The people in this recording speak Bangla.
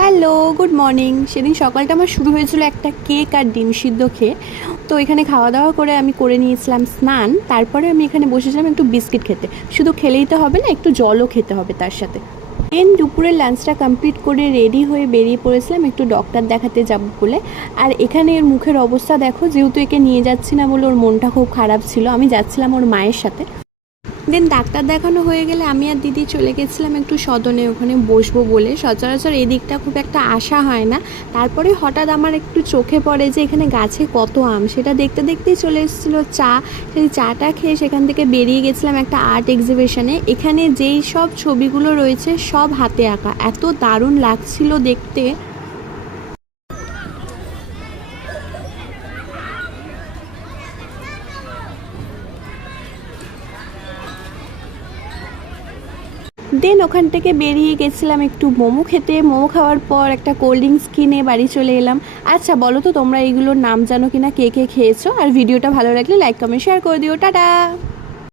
Hello, good morning. সেদিন সকালটা আমার শুরু হয়েছিল একটা কেক আর ডিম সিদ্ধ খেয়ে। তো এখানে খাওয়া দাওয়া করে আমি করে নিয়েছিলাম স্নান। তারপরে আমি এখানে বসেছিলাম একটু বিস্কিট খেতে। শুধু খেলেই তো হবে না, একটু জলও খেতে হবে তার সাথে। দেন দুপুরের লাঞ্চটা কমপ্লিট করে রেডি হয়ে বেরিয়ে পড়েছিলাম একটু ডক্টর দেখাতে যাব বলে। আর এখানে এর মুখের অবস্থা দেখো, যেহেতু একে নিয়ে যাচ্ছি না বলে ওর মনটা খুব খারাপ ছিল। আমি যাচ্ছিলাম ওর মায়ের সাথে। দেন ডাক্তার দেখানো হয়ে গেলে আমি আর দিদি চলে গেছিলাম একটু সদনে, ওখানে বসবো বলে। সচরাচর এদিকটা খুব একটা আসা হয় না। তারপরে হঠাৎ আমার একটু চোখে পড়ে যে এখানে গাছে কত আম, সেটা দেখতে দেখতেই চলে এসেছিলো চা। সেই চাটা খেয়ে সেখান থেকে বেরিয়ে গেছিলাম একটা আর্ট এক্সিবিশনে। এখানে যেই সব ছবিগুলো রয়েছে সব হাতে আঁকা, এত দারুণ লাগছিল দেখতে। দেন ওখান থেকে বেরিয়ে গেছিলাম একটু মোমো খেতে। মোমো খাওয়ার পর একটা কোল্ড ড্রিঙ্কস কিনে বাড়ি চলে এলাম। আচ্ছা বলো তো তোমরা এইগুলোর নাম জানো কিনা, কে কে খেয়েছো? আর ভিডিওটা ভালো লাগলে লাইক কমেন্ট শেয়ার করে দিও। টাটা।